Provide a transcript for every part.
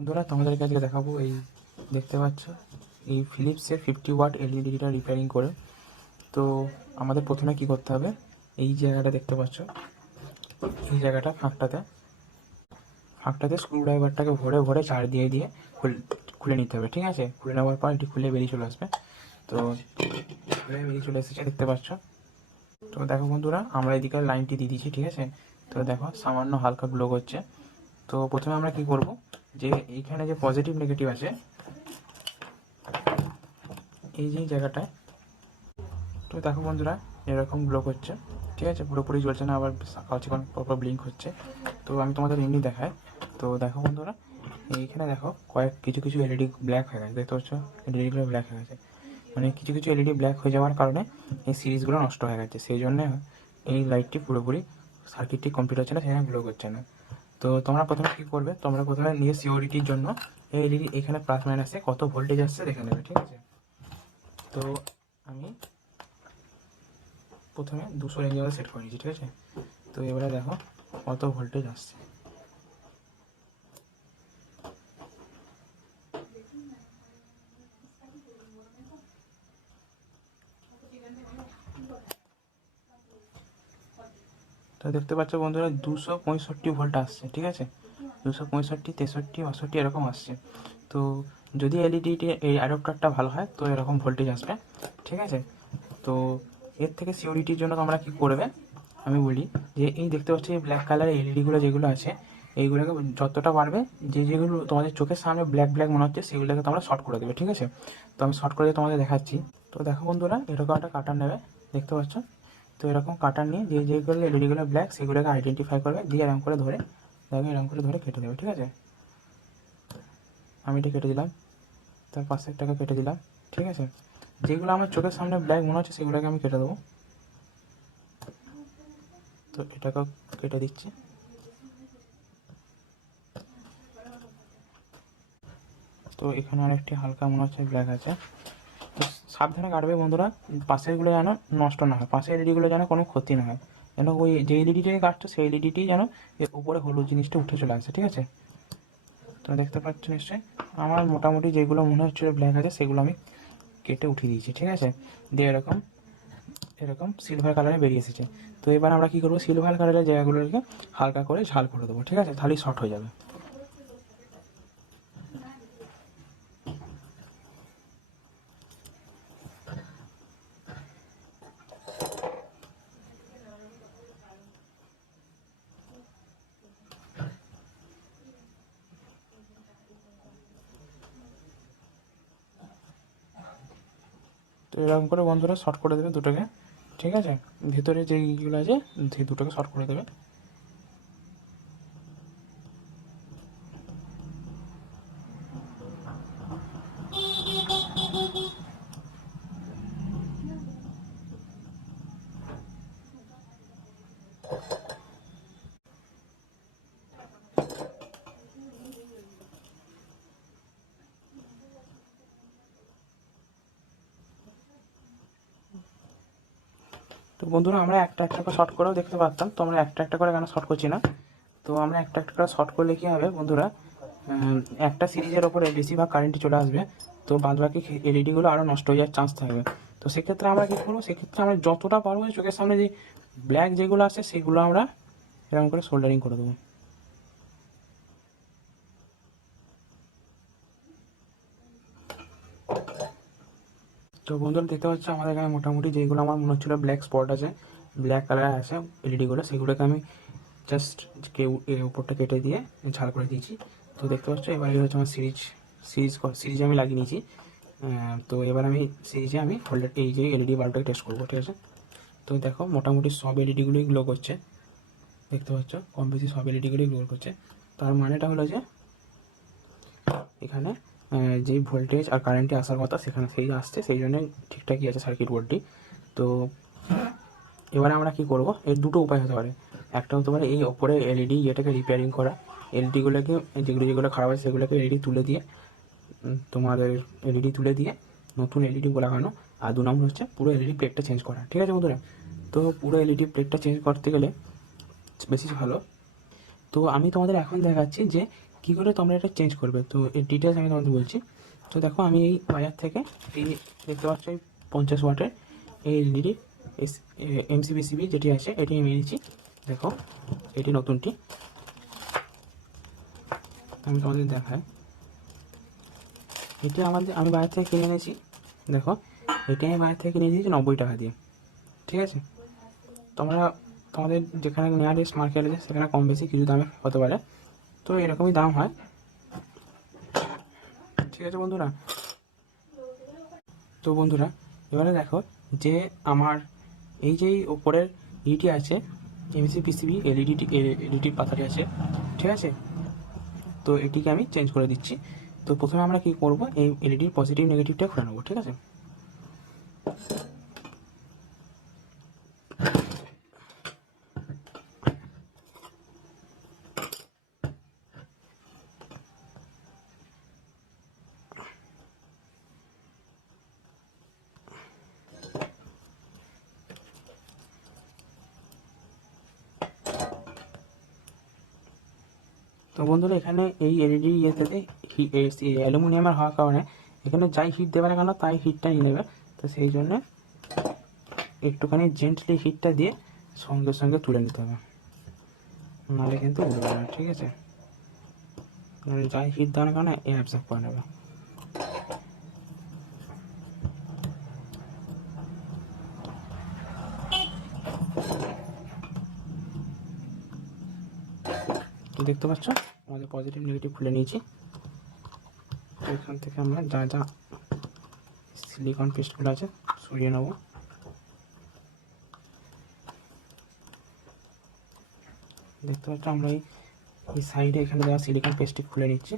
বন্ধুরা তোমাদেরকে আজকে দেখাবো এই দেখতে পাচ্ছ এই ফিলিপসের 50 ওয়াট এলইডিটা রিপেয়ারিং করে। তো আমাদের প্রথমে কি করতে হবে, এই জায়গাটা দেখতে পাচ্ছ, এই জায়গাটা ফাঁকটাতে স্ক্রুড্রাইভারটাকে ভরে ভরে চার দিয়ে দিয়ে খুলে নিতে হবে। ঠিক আছে, খুলে নেওয়ার পর এটি খুলে বেরিয়ে চলে আসবে। তো খুলে বেরিয়ে চলে এসেছে দেখতে পাচ্ছ। তো দেখো বন্ধুরা, আমরা এদিকে লাইনটি দিয়ে দিচ্ছি। ঠিক আছে, তো দেখো সামান্য হালকা গ্লো করছে। তো প্রথমে আমরা কি করব, যে এইখানে যে পজিটিভ নেগেটিভ আছে এই যে জায়গাটায়, তো দেখো বন্ধুরা এরকম গ্লো করছে। ঠিক আছে, পুরোপুরি জ্বলছে না, আবার কিছুক্ষণ পরপর ব্লিঙ্ক হচ্ছে। তো আমি তোমাদের এমনি দেখাই। তো দেখো বন্ধুরা, এইখানে দেখো কিছু কিছু এলইডি ব্ল্যাক হয়ে গেছে, দেখতে পাচ্ছ এলইডিগুলো ব্ল্যাক হয়ে গেছে। মানে কিছু কিছু এলইডি ব্ল্যাক হয়ে যাওয়ার কারণে এই সিরিজগুলো নষ্ট হয়ে গেছে, সেই জন্য এই লাইটটি পুরোপুরি সার্কিটটি কমপ্লিট হচ্ছে না, সেখানে গ্লো করছে না। তো তোমরা প্রথমে কী করবে, তোমরা প্রথমে নিজের সিওরিটির জন্য এই এলইডি এখানে প্লাস মাইনাসে কত ভোল্টেজ আসছে দেখে নেবে। ঠিক আছে, তো আমি প্রথমে 200 রেঞ্জে সেট করে নিয়েছি। ঠিক আছে, তো এবারে দেখো কত ভোল্টেজ আসছে। তো দেখতে পাচ্ছ বন্ধুরা 265 ভোল্ট আসছে। ঠিক আছে, 265, 63, 62 এরকম আসছে। তো যদি এলইডিটি এই অ্যাডাপ্টারটা ভালো হয় তো এরকম ভোল্টেজ আসবে। ঠিক আছে, তো এর থেকে সিওরিটির জন্য তোমরা কী করবে আমি বলি, যে এই দেখতে পাচ্ছি এই ব্ল্যাক কালারের এলইডিগুলো যেগুলো আছে, এইগুলোকে যতটা পারবে যেগুলো তোমাদের চোখের সামনে ব্ল্যাক ব্ল্যাক মনে হচ্ছে সেগুলোকে তোমরা শর্ট করে দেবে। ঠিক আছে, তো আমি শর্ট করে দিয়ে তোমাদের দেখাচ্ছি। তো দেখো বন্ধুরা, এরকম একটা কাটার নেবে, দেখতে পাচ্ছ। তো এরকম কাটার নিয়ে যেগুলো এলইডিগুলো ব্ল্যাক সেগুলোকে আইডেন্টিফাই করবে, দিয়ে এরকম করে ধরে দেখো এরকম করে ধরে কেটে দেবে। ঠিক আছে, আমি এটা কেটে দিলাম, তার পাশে একটাকে কেটে দিলাম। ঠিক আছে, যেগুলো আমার চোখের সামনে ব্ল্যাক মনে হচ্ছে সেগুলোকে আমি কেটে দেবো। তো এটাকেও কেটে দিচ্ছি। তো এখানে আরেকটি হালকা মনে হচ্ছে ব্ল্যাক আছে। তো সাবধানে কাটবে বন্ধুরা, পাশেরগুলো যেন নষ্ট না হয়, পাশের এলইডিগুলো যেন কোনো ক্ষতি না হয়, যেন ওই যে এলইডিটাকে কাটছে সেই এলইডিটি যেন এর উপরে হলুদ জিনিসটা উঠে চলে আসে। ঠিক আছে, তো দেখতে পাচ্ছ নিশ্চয়ই আমার মোটামুটি যেগুলো মনে হচ্ছিল ব্ল্যাক আছে সেগুলো আমি কেটে উঠিয়ে দিয়েছি। ঠিক আছে, দিয়ে এরকম এরকম সিলভার কালারে বেরিয়ে এসেছে। তো এবার আমরা কী করবো, সিলভার কালারের জায়গাগুলোকে হালকা করে ঝাল করে দেবো। ঠিক আছে, তাহলেই শর্ট হয়ে যাবে। তো এরকম করে বন্ধুরা শর্ট করে দেবে দুটোকে। ঠিক আছে, ভেতরে যেইগুলো আছে সেই দুটোকে শর্ট করে দেবে। তো বন্ধুরা আমরা একটা একটা করে শর্ট করেও দেখতে পারতাম, তো আমরা একটা একটা করে কেন শর্ট করছি না, তো আমরা একটা একটা করে শর্ট করলে কী হবে বন্ধুরা, একটা সিরিজের ওপরে বেশিরভাগ কারেন্ট চলে আসবে। তো বাদবাকি এলইডিগুলো আরও নষ্ট হয়ে যাওয়ার চান্স থাকবে। তো সেক্ষেত্রে আমরা কী করবো, সেক্ষেত্রে আমরা যতটা পারবো চোখের সামনে যে ব্ল্যাক যেগুলো আছে সেগুলো আমরা এরকম করে সোল্ডারিং করে দেবো। তো বন্ধুরা দেখতে পাচ্ছি আমাদের এখানে মোটামুটি যেগুলো আমার মনে হচ্ছিলো ব্ল্যাক স্পট আছে, ব্ল্যাক কালার আছে এলইডিগুলো, সেগুলোকে আমি জাস্ট উপরটা কেটে দিয়ে ঝাল করে দিয়েছি। তো দেখতে পাচ্ছ এবার হচ্ছে আমার সিরিজে আমি লাগিয়ে নিয়েছি। তো এবার আমি সিরিজে আমি হোল্ডার এই যে এলইডি বাল্বটাকে টেস্ট করবো। ঠিক আছে, তো দেখো মোটামুটি সব এলইডিগুলোই গ্লো করছে, দেখতে পাচ্ছ কম বেশি সব এলইডিগুলোই গ্লো করছে। তার মানেটা হলো যে এখানে যেই ভোল্টেজ আর কারেন্টে আসার কথা সেখানে সেই আসছে, সেই জন্য ঠিকঠাকই আছে সার্কিট বোর্ডটি। তো এবারে আমরা কি করব, এর দুটো উপায় হতে পারে। একটা হতে পারে এই ওপরে এলইডি এটাকে রিপেয়ারিং করা, এলইডিগুলোকে যেগুলো যেগুলো খারাপ আছে সেগুলোকে এলইডি তুলে দিয়ে তোমাদের এলইডি তুলে দিয়ে নতুন এলইডি লাগানো। আর 2 নম্বর হচ্ছে পুরো এলইডি প্লেটটা চেঞ্জ করা। ঠিক আছে বন্ধুরা, তো পুরো এলইডি প্লেটটা চেঞ্জ করতে গেলে বেশি ভালো, তো আমি তোমাদের এখন দেখাচ্ছি যে কী করে তোমরা এটা চেঞ্জ করবে, তো এর ডিটেলস আমি তোমাদের বলছি। তো দেখো আমি এই বাজার থেকে এই দেখতে পাচ্ছ এই 50 ওয়াটের এই এলইডি এমসিবিসিবি যেটি আছে এটি আমি এনেছি। দেখো এটি নতুনটি, আমি তোমাদের দেখাই। এটি আমি বাজার থেকে কিনে এনেছি। দেখো এটি আমি বাজার থেকে কিনে নিয়েছি 90 টাকা দিয়ে, ঠিক আছে। তোমাদের যেখানে নিয়ারেস্ট মার্কেট আছে সেখানে কম বেশি কিছু দামে হতে পারে, তো এরকমই দাম হয়, ঠিক আছে বন্ধুরা। তো বন্ধুরা এবারে দেখো যে আমার এই যে ওপরের ইটি আছে এমসিপিসিবি এলইডি পাতাটি আছে, ঠিক আছে। তো এটিকে আমি চেঞ্জ করে দিচ্ছি। তো প্রথমে আমরা কি করব, এই এলইডির পজিটিভ নেগেটিভটা খুলে নেবো, ঠিক আছে। তো বন্ধুরা এখানে এই এলইডি ইয়েতে অ্যালুমিনিয়ামের হওয়ার কারণে এখানে যাই হিট দেবে না কেন তাই হিটটা নিয়ে নেবে। তো সেই জন্য একটুখানি জেন্টলি হিটটা দিয়ে সঙ্গে সঙ্গে তুলে নিতে হবে, নাহলে কিন্তু উঠবে না, ঠিক আছে। যাই হিট দেওয়ার কারণে এ অ্যাবজর্ব করে নেবে। তো দেখতে পাচ্ছ আমাদের পজিটিভ নেগেটিভ খুলে নিয়েছি। এখান থেকে আমরা যা যা সিলিকন পেস্টগুলো আছে সরিয়ে নেব। দেখতে পাচ্ছ আমরা এই সাইডে এখানে দেওয়া সিলিকন পেস্টটি খুলে নিচ্ছি,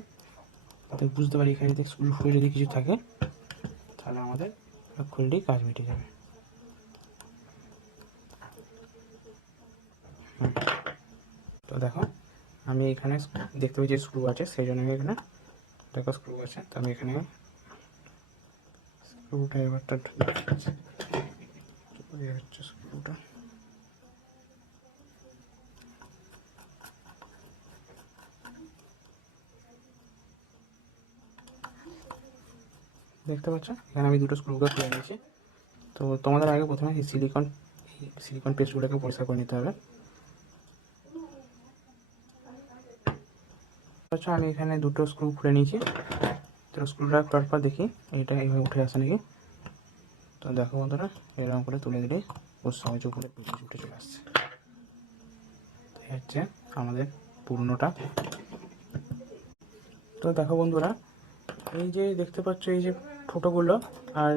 তাতে বুঝতে পারি এখানে যদি স্ক্রু ফুলে যদি কিছু থাকে তাহলে আমাদের খুললেই কাজ মিটে যাবে। তো দেখো আমি এখানে দেখতে পাচ্ছি স্ক্রু আছে, সেই জন্য আমি এখানে দেখো স্ক্রু আছে, তো আমি এখানে স্ক্রু ড্রাইভারটা হচ্ছে স্ক্রুটা। দেখতে পাচ্ছ এখানে আমি দুটো স্ক্রুকে খুলে নিয়েছি। তো তোমাদের আগে প্রথমে এই সিলিকন পেস্টগুলোকে পরিষ্কার করে নিতে হবে। আচ্ছা আমি এখানে দুটো স্ক্রু খুলে নিয়েছি। তো স্ক্রুটা খোলার পর দেখি এটা এইভাবে উঠে আসে নাকি। তো দেখো বন্ধুরা এরকম করে তুলে দিলে ওর সহজে উপরে উঠে চলে আসছে। এই হচ্ছে আমাদের পুরনোটা। তো দেখো বন্ধুরা এই যে দেখতে পাচ্ছ এই যে ফটোগুলো আর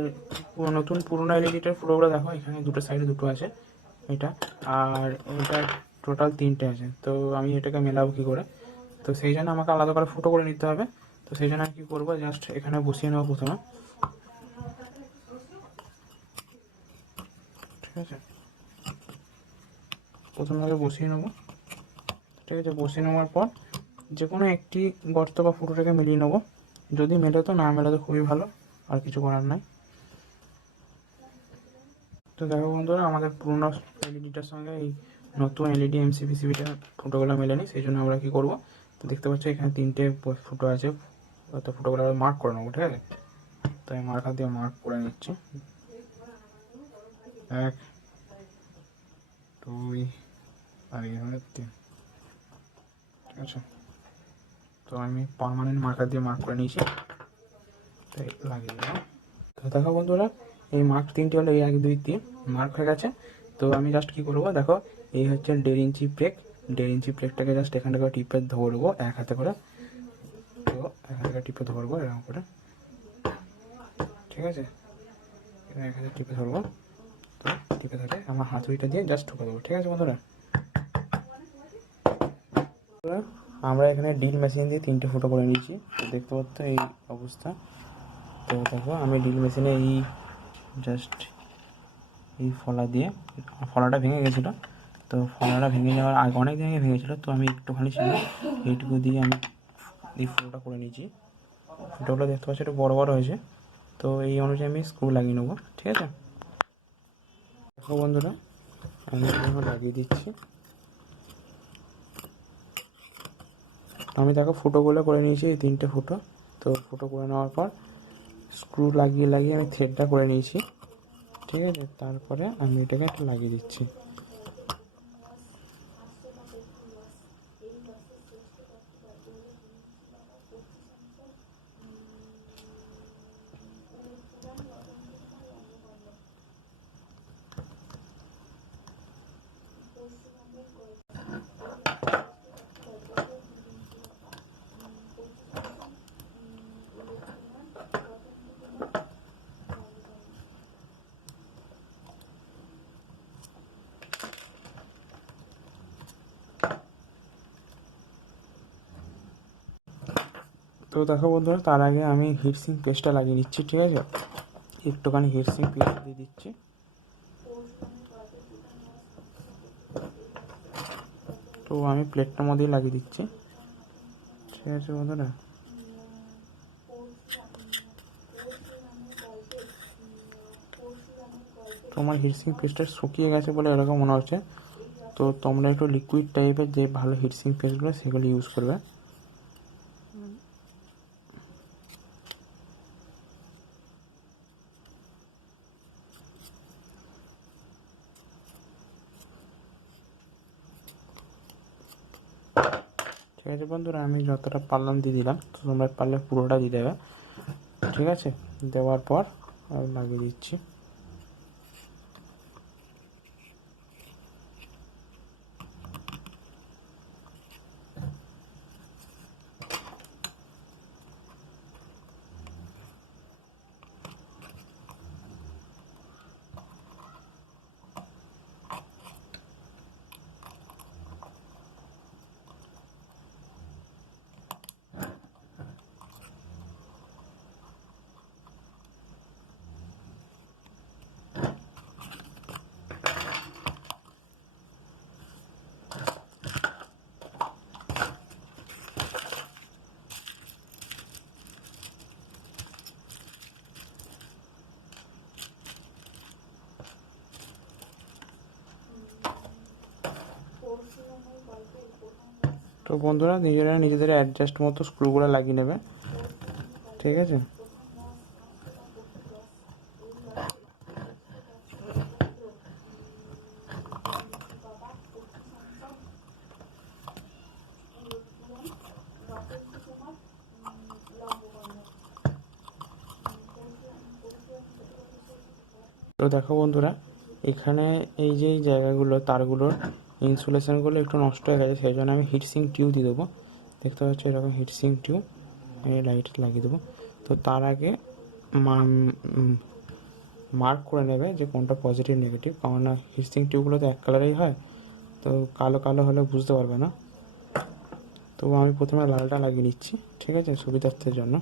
নতুন পুরোনো এলইডিটার ফটোগুলো দেখো, এখানে দুটো সাইডে দুটো আছে এটা, আর এটা টোটাল 3টে আছে। তো আমি এটাকে মেলাবো কী করে, তো সেই জন্য আমাকে আলাদা করে ফটো করে নিতে হবে। তো সেই জন্য আমি কী করবো, জাস্ট এখানে বসিয়ে নেবো প্রথমে, ঠিক আছে। প্রথমে আগে বসিয়ে নেবো, ঠিক আছে। বসিয়ে নেওয়ার পর যে কোনো একটি গর্ত বা ফুটোটাকে মিলিয়ে নেবো, যদি মেলে তো, না মেলে তো খুবই ভালো, আর কিছু করার নাই। তো দেখো বন্ধুরা আমাদের পুরোনো এলইডিটার সঙ্গে এই নতুন এলইডি এমসিবিসিবিটার ফুটোগুলো মেলেনি, সেই জন্য আমরা কী করবো, তো দেখতে পাচ্ছ এখানে 3টে ফুটো আছে, তো ফুটোগুলো মার্ক করে নেবো, ঠিক আছে। তো আমি মার্কার দিয়ে মার্ক করে নিচ্ছি, 1 2 আর এইভাবে 3, ঠিক আছে। তো আমি পার্মানেন্ট মার্কার দিয়ে মার্ক করে নিয়েছি, তাই লাগিয়ে দিলাম। তো দেখো বন্ধুরা এই মার্ক 3টি হলো, এই 1 2 3 মার্ক হয়ে গেছে। তো আমি জাস্ট কী করবো, দেখো এই হচ্ছে 1.5 ইঞ্চি ব্রেক, 1.5 ইঞ্চি ব্রেকটাকে জাস্ট এখান থেকে টিপে ধরবো এক হাতে করে। তো এক হাতে টিপে ধরবো এরকম করে, ঠিক আছে। এক হাতে টিপে ধরবো, তো টিপে ধরে আমার হাতুড়িটা দিয়ে জাস্ট ঠুকে দেবো, ঠিক আছে বন্ধুরা। আমরা এখানে ড্রিল মেশিন দিয়ে 3টে ফুটো করে নিয়েছি, তো দেখতে পাচ্ছ এই অবস্থা। তো দেখো আমি ড্রিল মেশিনে এই জাস্ট এই ফলাটা ভেঙে গেছিলো, তো ফলাটা ভেঙে যাওয়ার আগে অনেক দিন আগে ভেঙেছিলো, তো আমি একটুখানি ছিল এইটুকু দিয়ে আমি এই ফুটোটা করে নিয়েছি। ফুটোগুলো দেখতে পাচ্ছি একটু বড়ো বড়ো হয়েছে, তো এই অনুযায়ী আমি স্ক্রু লাগিয়ে নেবো, ঠিক আছে। দেখো বন্ধুরা আমি লাগিয়ে দিচ্ছি। আমি দেখো ফুটোগুলো করে নিয়েছি, এই 3টে ফুটো। তো ফুটো করে নেওয়ার পর স্ক্রু লাগিয়ে লাগিয়ে আমি থ্রেডটা করে নিয়েছি, ঠিক আছে। তারপরে আমি এটাকে একটা লাগিয়ে দিচ্ছি। তো দেখো বন্ধুরা, তার আগে আমি হিটসিং পেস্টটা লাগিয়ে নিচ্ছি, ঠিক আছে। একটুখানি হিটসিং পেস্ট দিয়ে দিচ্ছি। তো আমি প্লেটটার মধ্যেই লাগিয়ে দিচ্ছি, ঠিক আছে বন্ধুরা। তো আমার হিটসিং পেস্টটা শুকিয়ে গেছে বলে এরকম মনে হচ্ছে। তো তোমরা একটু লিকুইড টাইপের যে ভালো হিটসিং পেস্টগুলো সেগুলো ইউজ করবে। ঠিক আছে বন্ধুরা, আমি যতটা পারলাম দিয়ে দিলাম, তো তোমরা পারলে পুরোটা দিয়ে দেবে, ঠিক আছে। দেওয়ার পর আমি লাগিয়ে দিচ্ছি। তো বন্ধুরা, নিজেরা নিজেদের অ্যাডজাস্ট মতো স্ক্রুগুলো লাগিয়ে নেবে, ঠিক আছে। তো দেখো বন্ধুরা, এখানে এই যে জায়গাগুলো তারগুলোর ইনসুলেশনগুলো একটু নষ্ট হয়ে গেছে, সেই জন্য আমি হিটসিং টিউব দিয়ে দেবো। দেখতে পাচ্ছি এরকম হিটসিং টিউব এই লাইট লাগিয়ে দেবো। তো তার আগে মার্ক করে নেবে যে কোনটা পজিটিভ নেগেটিভ, কারণ না হিটসিং টিউবগুলো তো এক কালারেই হয়, তো কালো কালো হলে বুঝতে পারবে না। তো আমি প্রথমে লালটা লাগিয়ে নিচ্ছি, ঠিক আছে, সুবিধার্থের জন্য।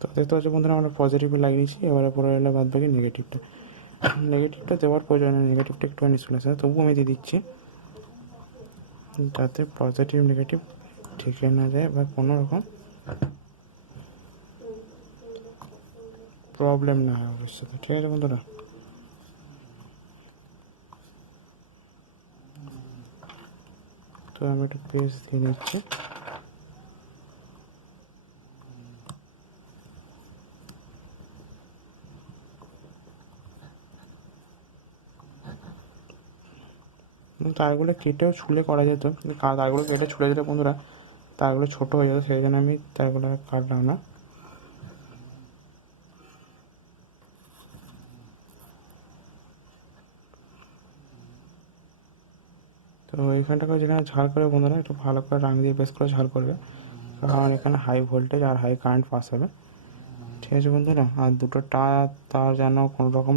তো দেখতে পাচ্ছি বন্ধুরা, আমরা পজিটিভ লাগিয়েছি, এবারে পরে এলো বাদ বাকি নেগেটিভটা। নেগেটিভটা দেওয়ার প্রয়োজন নেই, নেগেটিভটা একটুখানি চলে আসে, তবুও আমি দিয়ে দিচ্ছি, যাতে পজিটিভ নেগেটিভ ঠিকে না যায় বা কোনো রকম প্রবলেম না হয় ভবিষ্যতে, ঠিক আছে বন্ধুরা। তো আমি একটা পেজ দিয়ে নিচ্ছি। তারগুলো কেটেও ছুলে করা যেত, কিন্তু তারগুলো কেটে ছুলে দিলে বন্ধুরা তারগুলো ছোটো হয়ে যেত, সেই জন্য আমি তারগুলো কাটলাম না। তো এইখানটা করে যেখানে ঝাল করে বন্ধুরা একটু ভালো করে রাং দিয়ে বেশ করে ঝাল করবে, কারণ এখানে হাই ভোল্টেজ আর হাই কারেন্ট পাস হবে, ঠিক আছে বন্ধুরা। আর দুটো তার যেন কোনো রকম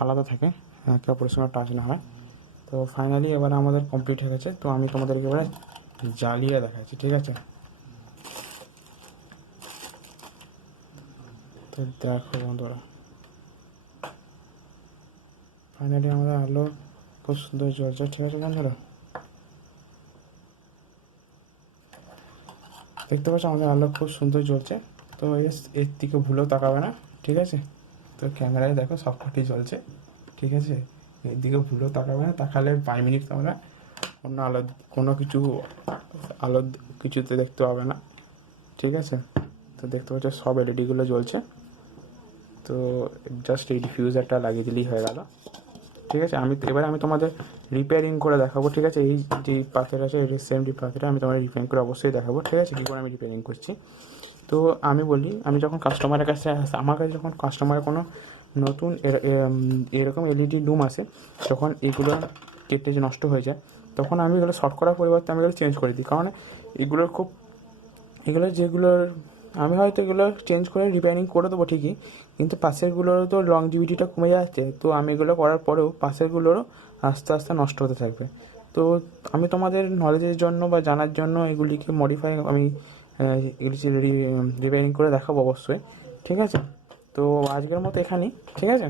আলাদা থাকে, একে অপরের সঙ্গে টাচ না হয়। তো ফাইনালি এবার আমাদের কমপ্লিট হয়ে গেছে। তো আমি তোমাদেরকে এবারে জ্বালিয়ে দেখাচ্ছি, ঠিক আছে? তো দেখো বন্ধুরা, ফাইনালি আমাদের আলো খুব সুন্দর জ্বলছে, ঠিক আছে বন্ধুরা? দেখতে পাচ্ছ আমাদের আলো খুব সুন্দর জ্বলছে। তো এর দিকে ভুলেও তাকাবে না, ঠিক আছে? তো ক্যামেরায় দেখো সবকটি জ্বলছে, ঠিক আছে? এর দিকে ভুলেও তাকাবে না, তাকালে 5 মিনিট তোমরা অন্য আলো, কোনো কিছু আলো কিছুতে দেখতে পাবে না, ঠিক আছে? তো দেখতে পাচ্ছ সব এলইডিগুলো জ্বলছে। তো জাস্ট এই ডিফিউজারটা লাগিয়ে দিলেই হয়ে গেল, ঠিক আছে? আমি তোমাদের রিপেয়ারিং করে দেখাবো, ঠিক আছে? এই যে পাথর আছে, এটা সেম পাথরে আমি তোমাদের রিপেয়ারিং করে অবশ্যই দেখাবো, ঠিক আছে? কী করে আমি রিপেয়ারিং করছি। তো আমি বলি, আমি যখন কাস্টমারের কাছে আমার কাছে যখন কাস্টমারের কোনো নতুন এরকম এলইডি লুম আসে, যখন এগুলো কেটে যে নষ্ট হয়ে যায়, তখন আমি এগুলো শর্ট করার পরিবর্তে আমি এগুলো চেঞ্জ করে দিই। কারণ যেগুলোর আমি হয়তো এগুলো চেঞ্জ করে রিপেয়ারিং করে দেবো ঠিকই, কিন্তু পাশেরগুলোরও তো লংজিভিটিটা কমে যাচ্ছে। তো আমি এগুলো করার পরেও পাশেরগুলোরও আস্তে আস্তে নষ্ট হতে থাকবে। তো আমি তোমাদের নলেজের জন্য বা জানার জন্য এগুলিকে মডিফাই আমি রিপেয়ারিং করে দেখাবো অবশ্যই, ঠিক আছে? তো আজকের মতো এখানেই, ঠিক আছে?